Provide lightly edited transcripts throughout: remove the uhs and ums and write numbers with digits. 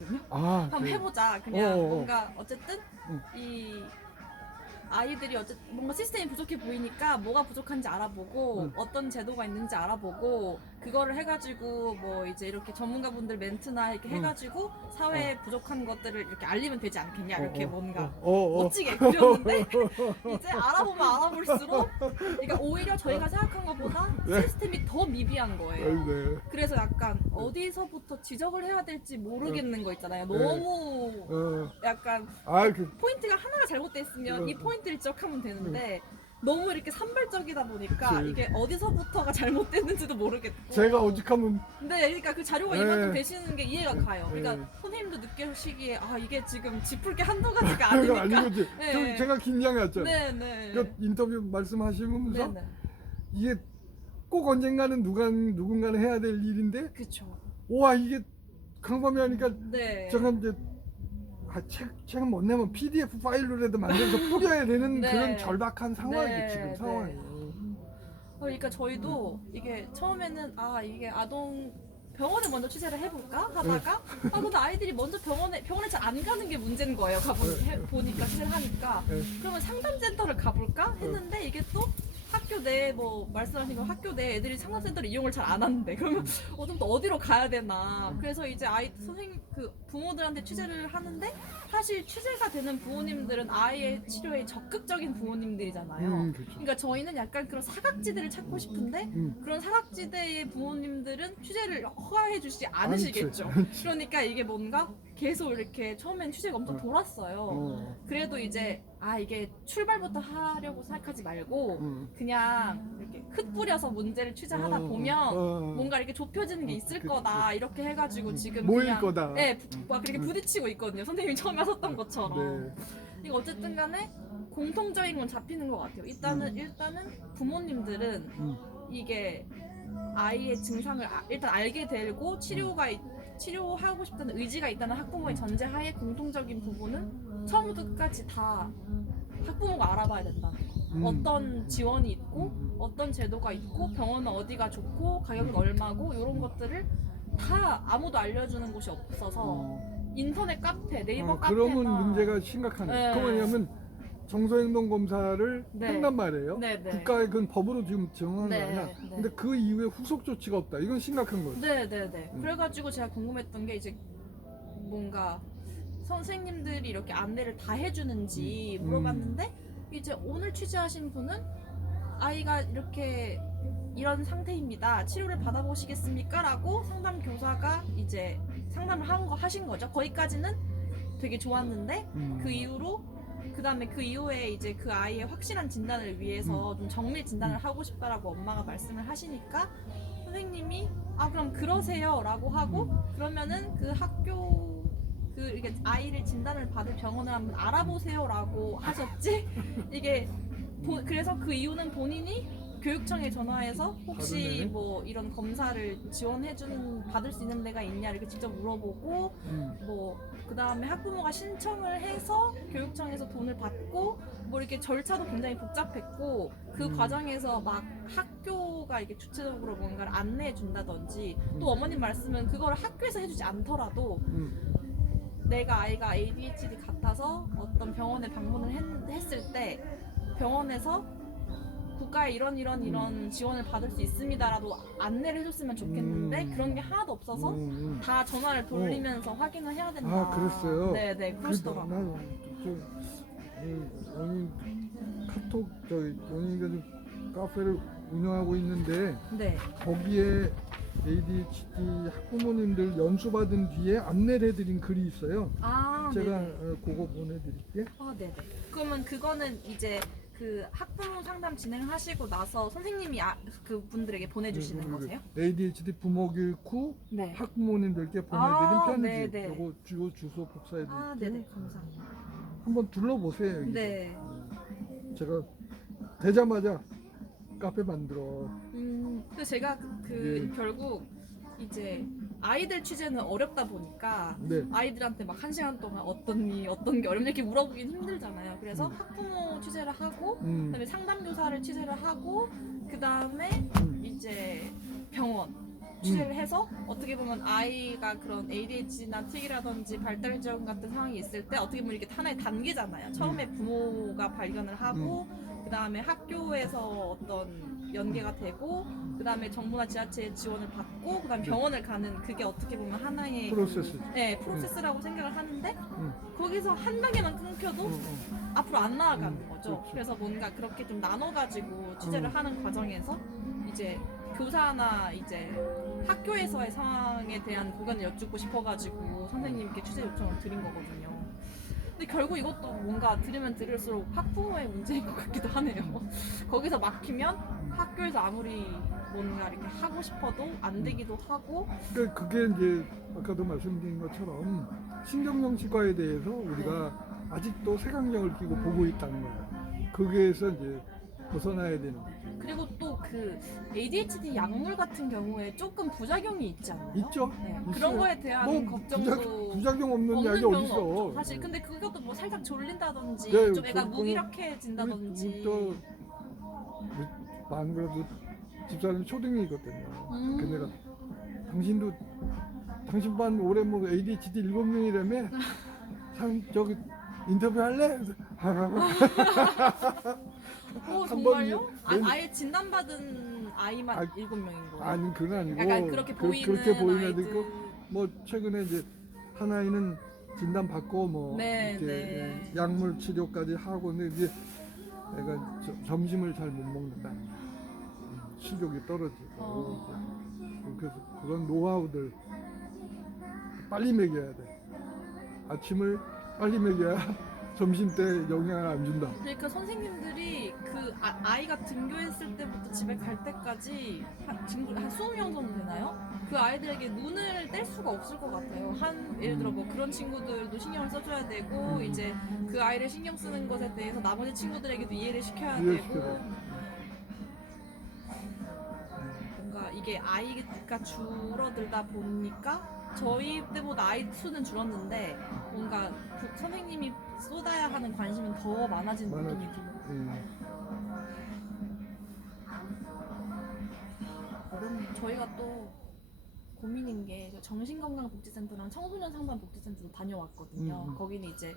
한번 그래요? 해보자. 그냥 어어어. 뭔가 어쨌든 응. 이 아이들이 뭔가 시스템이 부족해 보이니까 뭐가 부족한지 알아보고 응. 어떤 제도가 있는지 알아보고 그거를 해가지고 뭐 이제 이렇게 전문가분들 멘트나 이렇게 응. 해가지고 사회에 부족한 것들을 이렇게 알리면 되지 않겠냐 이렇게 뭔가 어어. 멋지게 그렸는데 이제 알아보면 알아볼수록 그러니까 오히려 저희가 생각한 것보다 네. 시스템이 더 미비한 거예요. 네. 그래서 약간 어디서부터 지적을 해야 될지 모르겠는 거 있잖아요. 네. 너무 어. 약간 그 포인트가 하나가 잘못돼 있으면 이 포인트를 지적하면 되는데 너무 이렇게 산발적이다 보니까 그치. 이게 어디서부터가 잘못됐는지도 모르겠고 제가 오직하면 네, 그러니까 그 자료가 네. 이만큼 되시는 게 이해가 가요. 네. 그러니까 선생님도 느끼시기에 아 이게 지금 짚을 게 한두 가지가 그거 아니니까 아닌 거지. 네. 좀 제가 긴장했죠. 네네 그 인터뷰 말씀하시면서 네네 이게 꼭 언젠가는 누군가는 해야 될 일인데 그쵸 와 이게 강범위하니까 네 제가 이제 책은 못 내면 PDF 파일로라도 만들어서 뿌려야 되는 네. 그런 절박한 상황이 네, 지금 네. 상황이. 그러니까 저희도 이게 처음에는 아 이게 아동 병원을 먼저 취재를 해볼까 하다가 아 근데 아이들이 먼저 병원에 잘 안 가는 게 문제인 거예요. 보니까 취재를 하니까 네. 그러면 상담센터를 가볼까 했는데 이게 또 학교 내 뭐 말씀하신 거 학교 내 애들이 상담센터를 이용을 잘 안 하는데 그러면 또 어디로 가야 되나 그래서 이제 선생님 그 부모들한테 취재를 하는데 사실 취재가 되는 부모님들은 아이의 치료에 적극적인 부모님들이잖아요. 그렇죠. 그러니까 저희는 약간 그런 사각지대를 찾고 싶은데 그런 사각지대의 부모님들은 취재를 허가해 주시지 않으시겠죠. 그러니까 이게 뭔가 계속 이렇게 처음엔 취재가 엄청 돌았어요. 그래도 이제 아 이게 출발부터 하려고 생각하지 말고 그냥 이렇게 흩뿌려서 문제를 취재하다 보면 뭔가 이렇게 좁혀지는 게 있을 거다 이렇게 해가지고 지금 모일 그냥 거다. 네, 막 그렇게 부딪히고 있거든요. 선생님이 처음에 하셨던 것처럼. 네. 이거 어쨌든 간에 공통적인 건 잡히는 것 같아요. 일단은 부모님들은 이게 아이의 증상을 일단 알게 되고 치료하고 싶다는 의지가 있다는 학부모의 전제하에 공통적인 부분은 처음부터 끝까지 다 학부모가 알아봐야 된다는 거. 어떤 지원이 있고 어떤 제도가 있고 병원은 어디가 좋고 가격은 얼마고 이런 것들을 다 아무도 알려주는 곳이 없어서 인터넷 카페, 네이버 카페나 그러면 문제가 심각하네. 네. 그거 뭐냐면 정서행동 검사를 네. 한단 말이에요. 네, 네. 국가의 그건 법으로 지금 정하는 네, 거 아니야. 네. 근데 그 이후에 후속 조치가 없다. 이건 심각한 거죠. 네네네. 그래가지고 제가 궁금했던 게 이제 뭔가 선생님들이 이렇게 안내를 다 해주는지 물어봤는데 이제 오늘 취재하신 분은 아이가 이렇게 이런 상태입니다. 치료를 받아보시겠습니까? 라고 상담 교사가 이제 상담을 하신 거죠. 거기까지는 되게 좋았는데 그 이후로 그 다음에 그 이후에 이제 그 아이의 확실한 진단을 위해서 좀 정밀 진단을 하고 싶다라고 엄마가 말씀을 하시니까 선생님이 아 그럼 그러세요 라고 하고 그러면은 그 학교 이게 아이를 진단을 받을 병원을 한번 알아보세요 라고 하셨지 이게 그래서 그 이유는 본인이 교육청에 전화해서 혹시 다르네. 뭐 이런 검사를 받을 수 있는 데가 있냐 이렇게 직접 물어보고 뭐 그 다음에 학부모가 신청을 해서 교육청에서 돈을 받고 뭐 이렇게 절차도 굉장히 복잡했고 그 과정에서 막 학교가 이렇게 주체적으로 뭔가를 안내해 준다든지 또 어머님 말씀은 그걸 학교에서 해주지 않더라도 내가 아이가 ADHD 같아서 어떤 병원에 방문을 했을 때 병원에서 국가에 이런 지원을 받을 수 있습니다라도 안내를 해줬으면 좋겠는데 그런 게 하나도 없어서 다 전화를 돌리면서 확인을 해야 된다. 아, 그랬어요? 네네 그러시더라고요. 연인 카톡 연인과 좀 카페를 운영하고 있는데 네. 거기에 ADHD 학부모님들 연수받은 뒤에 안내를 해드린 글이 있어요. 아 제가 네네. 그거 보내드릴게. 아 네네. 그러면 그거는 이제 그 학부모 상담 진행하시고 나서 선생님이 그 분들에게 보내주시는 거세요? ADHD 부모 교육 후 네. 학부모님들께 보내드린 아, 편지. 네네. 요거 주소 복사해드릴게요. 아 네네 감사합니다. 한번 둘러보세요. 여기. 네. 제가 되자마자 카페 만들어. 근데 제가 네. 결국 이제 아이들 취재는 어렵다 보니까 네. 아이들한테 막 1시간 동안 어떤 게 어렵냐 이렇게 물어보긴 힘들잖아요. 그래서 학부모 취재를 하고 그다음에 상담교사를 취재를 하고 그다음에 이제 병원 취재를 해서 어떻게 보면 아이가 그런 ADHD나 특이라든지 발달 지원 같은 상황이 있을 때 어떻게 보면 이렇게 하나의 단계잖아요. 처음에 부모가 발견을 하고 그 다음에 학교에서 어떤 연계가 되고 그 다음에 정부나 지자체의 지원을 받고 그 다음에 병원을 가는 그게 어떻게 보면 하나의 프로세스. 네, 프로세스라고 생각을 하는데 응. 거기서 한 단계만 끊겨도 응, 응. 앞으로 안 나아가는 거죠. 그렇죠. 그래서 뭔가 그렇게 좀 나눠가지고 취재를 하는 과정에서 이제 교사나 이제 학교에서의 상황에 대한 고견을 여쭙고 싶어가지고 선생님께 취재 요청을 드린 거거든요. 근데 결국 이것도 뭔가 들으면 들을수록 학부모의 문제인 것 같기도 하네요. 거기서 막히면 학교에서 아무리 뭔가 이렇게 하고 싶어도 안 되기도 하고. 그러니까 그게 이제 아까도 말씀드린 것처럼 신경정신과에 대해서 우리가 아직도 색안경을 끼고 보고 있다는 거야. 거기에서 이제 벗어나야 되는 거죠. 그리고 또 그 ADHD 약물 같은 경우에 조금 부작용이 있지 않나요? 있죠. 네, 있어요. 그런 거에 대한 걱정도 부작용 없는 없는 약이 경우는 어딨어. 없죠. 사실 근데 그것도 뭐 살짝 졸린다든지 네, 좀 애가 그거는 무기력해진다든지. 안 그래도 집사람이 초등이거든요. 그 내가 당신 반 올해 뭐 ADHD 7명이라며 저기 인터뷰 할래? 그래서 정말요? 번 아예 진단받은 아이만 아, 7명인 거예요? 아니 그건 아니고 약간 그렇게 보이는 그렇게 보이는 애도 아이들. 있고 뭐 최근에 이제 한 아이는 진단 받고 뭐 네, 이렇게 네. 약물 치료까지 하고 근데 이제 애가 점심을 잘 못 먹는다. 식욕이 떨어지고 그래서 그런 노하우들 빨리 먹여야 돼. 아침을 빨리 먹여야 점심 때 영향을 안 준다. 그러니까 선생님들이 그 아이가 등교했을 때부터 집에 갈 때까지 한 20명 정도 되나요? 그 아이들에게 눈을 뗄 수가 없을 것 같아요. 예를 들어 뭐 그런 친구들도 신경을 써줘야 되고 이제 그 아이를 신경 쓰는 것에 대해서 나머지 친구들에게도 이해를 시켜야 되고 뭔가 이게 아이가 줄어들다 보니까 저희 때보다 아이 수는 줄었는데 뭔가 선생님이 쏟아야 하는 관심은 더 많아진 느낌이 들어요. 저희가 또 고민인 게 정신건강복지센터랑 청소년 상담복지센터도 다녀왔거든요. 거기는 이제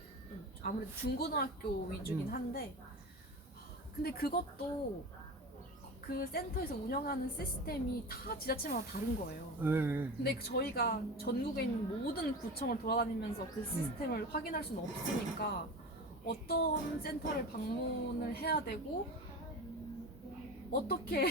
아무래도 중고등학교 위주긴 한데 근데 그것도 그 센터에서 운영하는 시스템이 다 지자체마다 다른 거예요. 근데 저희가 전국에 있는 모든 구청을 돌아다니면서 그 시스템을 확인할 수는 없으니까 어떤 센터를 방문을 해야 되고 어떻게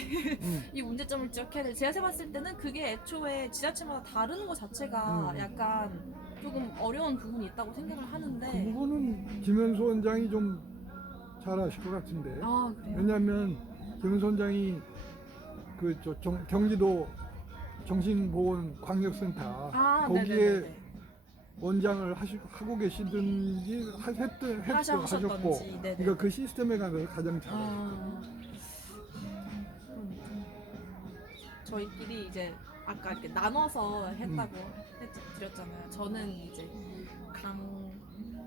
이 문제점을 지적해야 될지 제가 해봤을 때는 그게 애초에 지자체마다 다른 것 자체가 약간 조금 어려운 부분이 있다고 생각을 하는데 그 부분은 김현수 원장이 좀 잘하실 것 같은데. 아 그래요? 왜냐하면 김현수 원장이 경기도 정신보건광역센터 거기에 네네네네. 원장을 하고 계시든지 하셨고 네네. 그러니까 그 시스템에 관해서 가장 잘 저희끼리 이제 아까 이렇게 나눠서 했다고 드렸잖아요. 저는 이제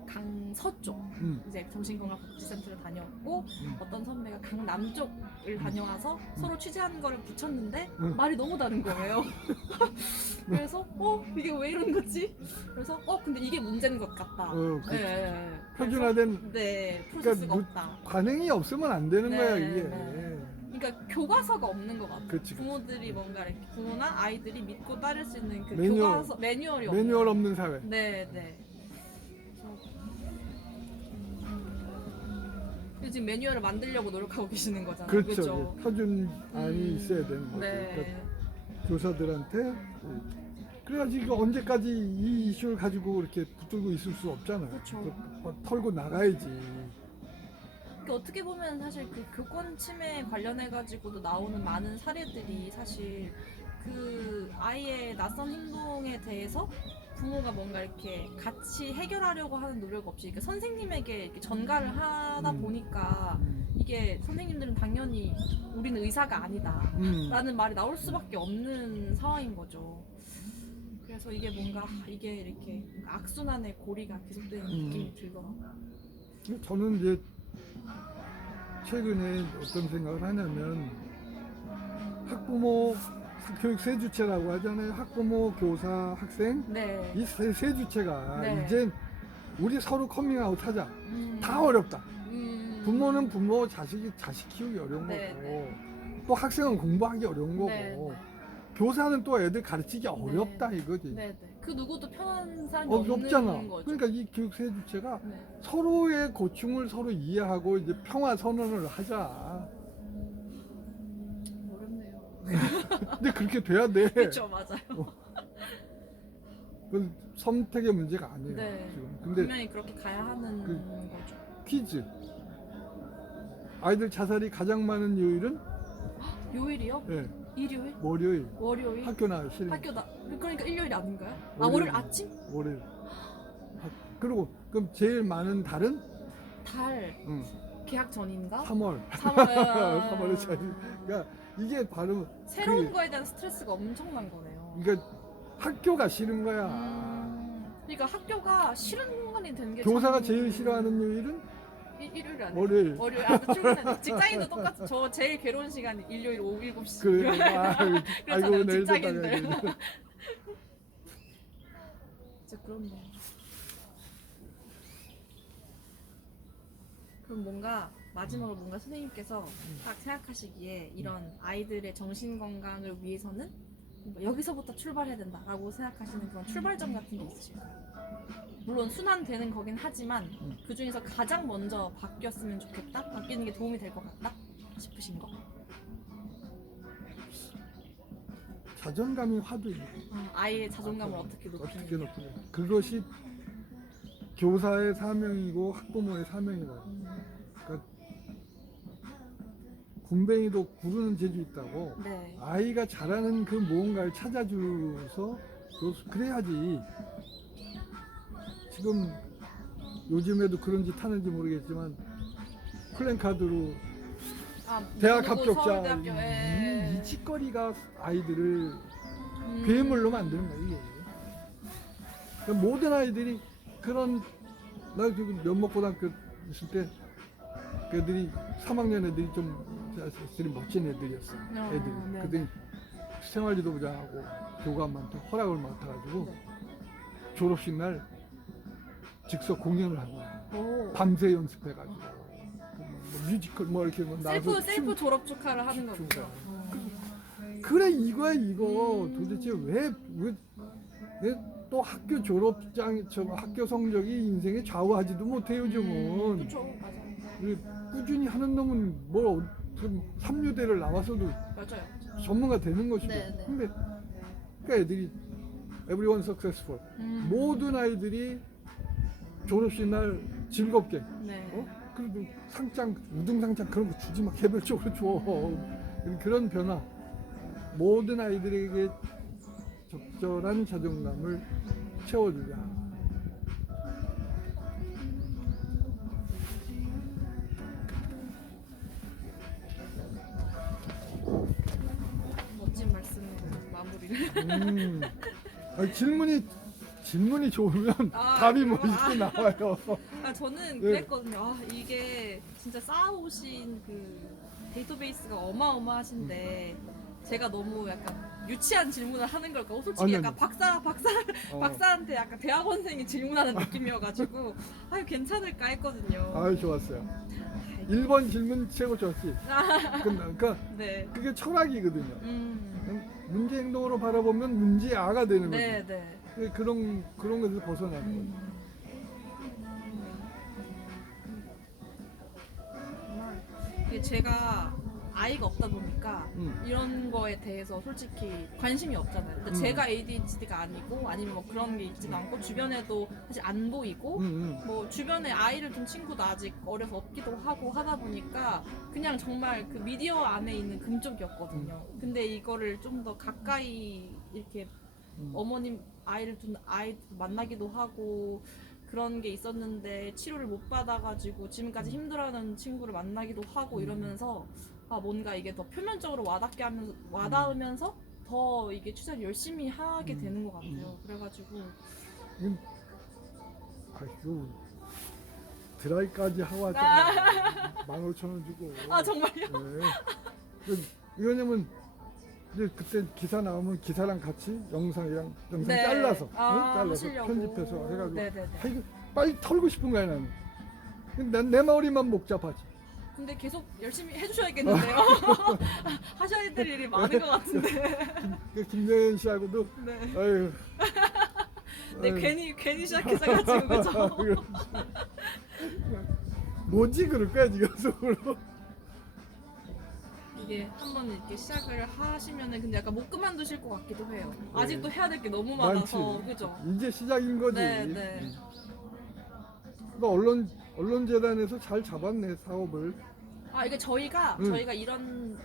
강서쪽 이제 정신건강복지센터를 다녀왔고 어떤 선배가 강남쪽을 다녀와서 서로 취재하는 거를 붙였는데 말이 너무 다른 거예요. 그래서 이게 왜 이런 거지? 그래서 근데 이게 문제인 것 같다. 네. 표준화된 프로세스가 그러니까 없다. 관행이 없으면 안 되는 네, 거야 이게. 네. 그러니까 교과서가 없는 것 같아요. 그치. 부모들이 뭔가 이렇게 부모나 아이들이 믿고 따를 수 있는 그 매뉴얼. 교과서 매뉴얼이 매뉴얼 없는 사회. 네. 지금 매뉴얼을 만들려고 노력하고 계시는 거잖아요. 그렇죠. 그죠? 예, 표준안이 있어야 되는 거죠. 네. 그러니까 교사들한테 그래야지 이거 언제까지 이 이슈를 가지고 이렇게 붙들고 있을 수 없잖아요. 그렇죠. 털고 나가야지. 그러니까 어떻게 보면 사실 그 교권 침해 관련해 가지고도 나오는 많은 사례들이 사실 그 아이의 낯선 행동에 대해서 부모가 뭔가 이렇게 같이 해결하려고 하는 노력 없이 그러니까 선생님에게 이렇게 전가를 하다 보니까 이게 선생님들은 당연히 우리는 의사가 아니다 라는 말이 나올 수밖에 없는 상황인 거죠. 그래서 이게 뭔가 이게 이렇게 악순환의 고리가 계속되는 느낌이 들더라고요. 저는 이제 최근에 어떤 생각을 하냐면 학부모 교육 세 주체라고 하잖아요. 학부모, 교사, 학생. 네. 이 세 주체가 네. 이제 우리 서로 커밍아웃 하자. 다 어렵다. 부모는 부모, 자식 키우기 어려운 네, 거고, 네. 또 학생은 공부하기 어려운 거고, 네, 네. 교사는 또 애들 가르치기 어렵다 이거지. 네네. 그 누구도 편한 사람이 없잖아. 없는 거죠. 그러니까 이 교육 세 주체가 네. 서로의 고충을 서로 이해하고 이제 평화 선언을 하자. 어렵네요. 근데 그렇게 돼야 돼. 그렇죠, 맞아요. 그건 선택의 문제가 아니에요. 네. 지금. 근데 분명히 그렇게 가야 하는 그- 거죠. 퀴즈. 아이들 자살이 가장 많은 요일은 요일이요? 예, 일요일? 월요일. 월요일? 학교 나기 싫은. 학교다. 그러니까 일요일 아닌가요? 아, 월요일. 월요일 아침? 월요일. 그리고 그럼 제일 많은 달은 달. 계약 전인가? 3월. 3월. 3월에 차이. 그러니까 이게 바로 새로운 그- 거에 대한 스트레스가 엄청난 거네요. 그러니까 학교가 싫은 거야. 그러니까 학교가 싫은 건이 되는 게 교사가 참- 제일 싫어하는 요일은 일요일 아니에요? 월요일. 월요일. 아, 출근해. 직장인도 똑같아. 저 제일 괴로운 시간이 일요일 오후 7시. 그래. 아이고 그렇잖아요, 내일 직장인들. 줬다가 진짜 그렇네요. 그럼 뭔가 마지막으로 뭔가 선생님께서 딱 생각하시기에 이런 아이들의 정신 건강을 위해서는 뭔가 여기서부터 출발해야 된다라고 생각하시는 그런 출발점 같은 게 있으실까요? 물론 순환되는 거긴 하지만 그 중에서 가장 먼저 바뀌었으면 좋겠다, 바뀌는 게 도움이 될 것 같다 싶으신 거. 자존감이 화두예요. 아이의 자존감을 어떻게 높이는 어떻게 높이냐. 그것이 교사의 사명이고 학부모의 사명이다. 그러니까 군뱅이도 구르는 재주 있다고. 네. 아이가 잘하는 그 무언가를 찾아줘서 그래야지. 지금 요즘에도 그런 짓 하는지 모르겠지만 플랜카드로 대학 누구 합격자 서울대학교, 예. 이 짓거리가 아이들을 괴물로 만드는 거야 이게. 그러니까 모든 아이들이 그런 나 지금 면목고등학교 있을 때 그 애들이 3학년 애들이 좀 멋진 애들이었어. 애들. 네. 그랬더니 생활지도부장하고 교감한테 허락을 맡아가지고 네. 졸업식 날 즉석 공연을 한 거야. 오. 밤새 연습해가지고 뮤지컬 뭐 이렇게 뭐 나와서 셀프 졸업 축하를 하는 춤 거군요. 그래 이거야 이거 도대체 왜 또 학교 졸업장 저 학교 성적이 인생에 좌우하지도 못해 요즘은. 그렇죠, 맞아요. 꾸준히 하는 놈은 뭐 3유대를 나와서도 맞아요. 전문가 되는 것이고. 네, 네. 근데 그러니까 애들이 everyone successful. 모든 아이들이 졸업식 날 즐겁게. 네. 그래도 상장 우등상장 그런 거 주지 마. 개별적으로 줘. 그런 변화. 모든 아이들에게 적절한 자존감을 채워주자. 멋진 말씀으로 마무리를. 아니, 질문이 좋으면 아, 답이 그럼, 멋있게 나와요. 저는 네. 그랬거든요. 이게 진짜 쌓아오신 그 데이터베이스가 어마어마하신데 제가 너무 약간 유치한 질문을 하는 걸까? 솔직히 아니, 약간 어. 박사한테 약간 대학원생이 질문하는 느낌이어가지고 괜찮을까 했거든요. 아유 좋았어요. 1번 질문 최고 좋았지. 그러니까 네. 그게 철학이거든요. 문제 행동으로 바라보면 문제 아가 되는 거죠. 네, 네. 그런 것에서 벗어나는 거죠. 이게 제가 아이가 없다 보니까 음. 이런 거에 대해서 솔직히 관심이 없잖아요. 근데 제가 ADHD가 아니고 아니면 뭐 그런 게 있지도 않고 주변에도 사실 안 보이고 뭐 주변에 아이를 둔 친구도 아직 어려서 없기도 하고 하다 보니까 그냥 정말 그 미디어 안에 있는 금쪽이었거든요. 근데 이거를 좀 더 가까이 이렇게 어머님 아이를 둔 아이 만나기도 하고 그런 게 있었는데 치료를 못 받아가지고 지금까지 힘들어하는 친구를 만나기도 하고 이러면서 뭔가 이게 더 표면적으로 와닿으면서 더 이게 취재를 열심히 하게 되는 것 같아요. 그래가지고 아이고 드라이까지 하고 왔잖아. 15,000원 주고. 정말요? 네. 왜냐면 이제 그때 기사 나오면 기사랑 같이 영상 네. 잘라서 잘라서 하시려고. 편집해서 해가지고 네네네. 아, 이거 빨리 털고 싶은 거야 나는. 난 내 머리만 복잡하지. 근데 계속 열심히 해주셔야겠는데요. 하셔야 될 일이 많은 것 같은데. 김정현 씨하고도 네. 아유. 네, 아유. 괜히 시작해서가지고 그죠. 그렇지. 뭐지 그럴 거야 지금 속으로. 이게 한번 이렇게 시작을 하시면은 근데 약간 못 그만두실 것 같기도 해요. 아직도 해야 될 게 너무 많아서 많지. 그죠. 이제 시작인 거지. 네, 네. 그러니까 언론재단에서 잘 잡았네 사업을. 아 이게 저희가 이런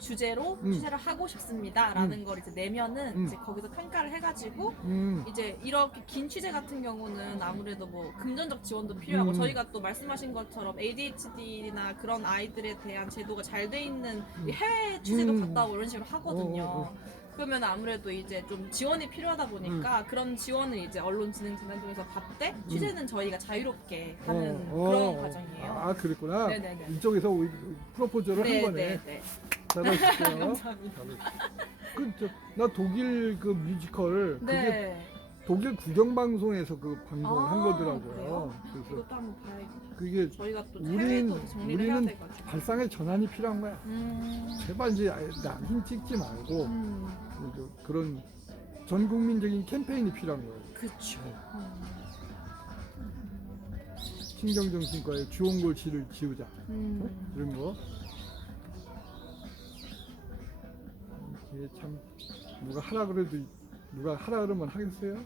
주제로 취재를 하고 싶습니다라는 걸 이제 내면은 이제 거기서 평가를 해가지고 이제 이렇게 긴 취재 같은 경우는 아무래도 뭐 금전적 지원도 필요하고 저희가 또 말씀하신 것처럼 ADHD나 그런 아이들에 대한 제도가 잘 돼 있는 이 해외 취재도 갔다 오고 이런 식으로 하거든요. 그러면 아무래도 이제 좀 지원이 필요하다 보니까 그런 지원을 이제 언론진흥재단 쪽에서 받되 취재는 저희가 자유롭게 하는 그런 과정이에요. 아 그랬구나. 네네네. 이쪽에서 프로포즈를 한 거네. 네네네. 잘하셨어요. 감사합니다. 나 독일 그 뮤지컬 그게 네. 독일 국영방송에서 그 방송을 한 아, 거더라고요. 그래요? 그래서 그것도 한번 봐야겠다. 그게 저희가 또 우리는- 해외도 정리를 해야 우리는 돼가지고. 발상의 전환이 필요한 거야. 제발 이제 나힘 찍지 말고 그런 전 국민적인 캠페인이 필요한 거예요. 그쵸. 신경정신과에 주원골씨를 지우자 이런 거. 이게 참 누가 하라 그래도 누가 하라 그러면 하겠어요?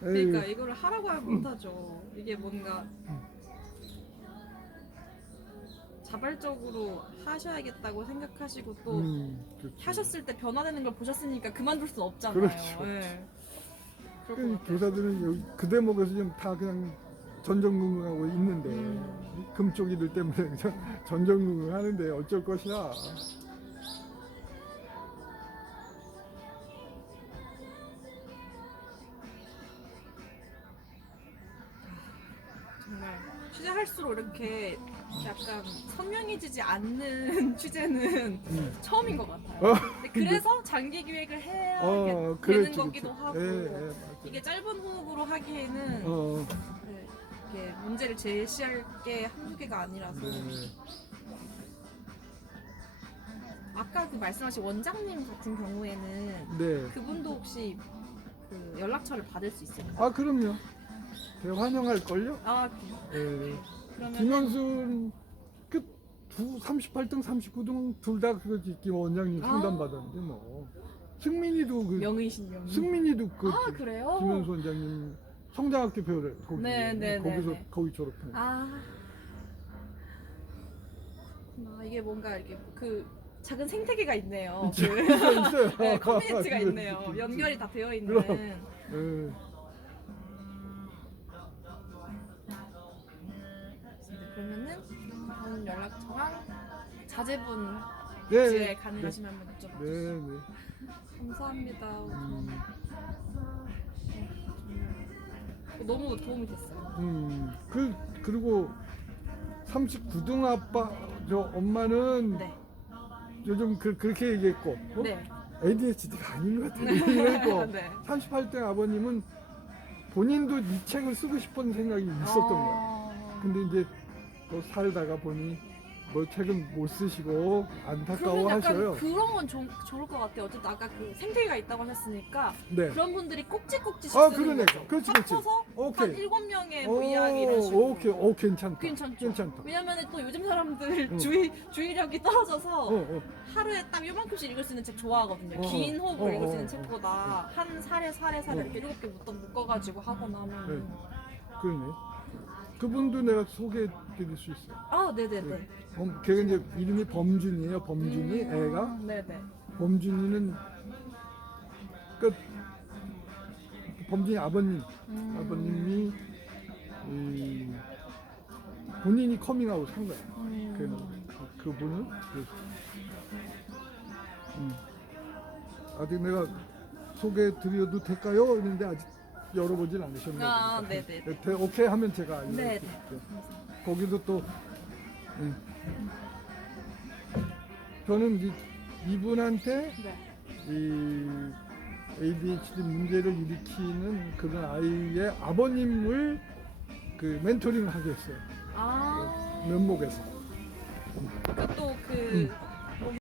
그러니까 이거를 하라고 하면 못하죠. 이게 뭔가 자발적으로 하셔야겠다고 생각하시고 또 그렇죠. 하셨을 때 변화되는 걸 보셨으니까 그만둘 수 없잖아요. 그렇죠. 네. 그럴 그 것 같아요. 교사들은 여기 그 대목에서 지금 다 그냥 전전긍긍하고 있는데 금쪽이들 때문에 그냥 전전긍긍하는데 어쩔 것이야. 정말 취재할수록 이렇게 약간 선명해지지 않는 취재는 처음인 것 같아요. 근데 그래서 장기 기획을 해야 되는 그렇지, 거기도 그렇지. 하고 맞아요. 이게 짧은 호흡으로 하기에는 어, 네, 이게 문제를 제시할 게 한두 개가 아니라서 네. 아까 그 말씀하신 원장님 같은 경우에는 네. 그분도 혹시 그 연락처를 받을 수 있을까요? 아 그럼요. 제가 환영할 걸요. 아 네. 그러면 김현순 그 38등, 39등 둘 다 그 김 원장님 상담 받았는데 뭐 승민이도 그 명의신 명의. 승민이도 그 아 그래요? 김현수 원장님 성장학교 배우를 거기 네, 거기서 네. 거기 졸업한. 아 이게 뭔가 이렇게 그 작은 생태계가 있네요. 그 있어요. 네, 커뮤니티가 있어요. 있네요. 연결이 다 되어 있는. 그럼. 네. 그러면은 다음 연락처랑 자제분 네. 지에 가능하시면 한번 여쭤봐주세요. 네, 네. 감사합니다. 너무 도움이 됐어요. 그리고 39등 아빠 저 엄마는 네. 요즘 그렇게 얘기했고 네. ADHD가 아닌 것 같아요. 이랬고 네. 38등 아버님은 본인도 이 책을 쓰고 싶은 생각이 있었던 거야. 근데 이제 또 살다가 보니 뭐 책은 못 쓰시고 그러면 안타까워하셔요. 약간 그런 건 좋을 것 같아요. 어쨌든 아까 그 생태계가 있다고 하셨으니까 네. 그런 분들이 꼭지꼭지 아, 쓰는 그러네. 거죠. 그렇지, 그렇지. 합쳐서 오케이. 한 7명의 뭐 이야기 이런 식으로. 오케이, 괜찮다. 괜찮죠. 괜찮다. 왜냐면 또 요즘 사람들 응. 주의력이 떨어져서 어. 하루에 딱 요만큼씩 읽을 수 있는 책 좋아하거든요. 어. 긴 호흡을 읽을 수 있는 어. 책보다 한 사례 이렇게 7개 묶어가지고 하거나 하면 그러네. 그분도 내가 소개해드릴 수 있어요. 아 네네네. 걔가 이제 이름이 범준이에요. 범준이 애가 네네. 범준이는 그 범준이 아버님이 본인이 커밍아웃 한 거야. 그래서 그분은 아직 내가 소개해드려도 될까요? 했는데 아직 열어보진 않으셨네요. 아 네네. 오케이 하면 제가 네. 알려드릴게요. 거기도 또 저는 이분한테 네. 이 ADHD 문제를 일으키는 그런 아이의 아버님을 그 멘토링을 하게 했어요. 아. 면목에서. 그또 그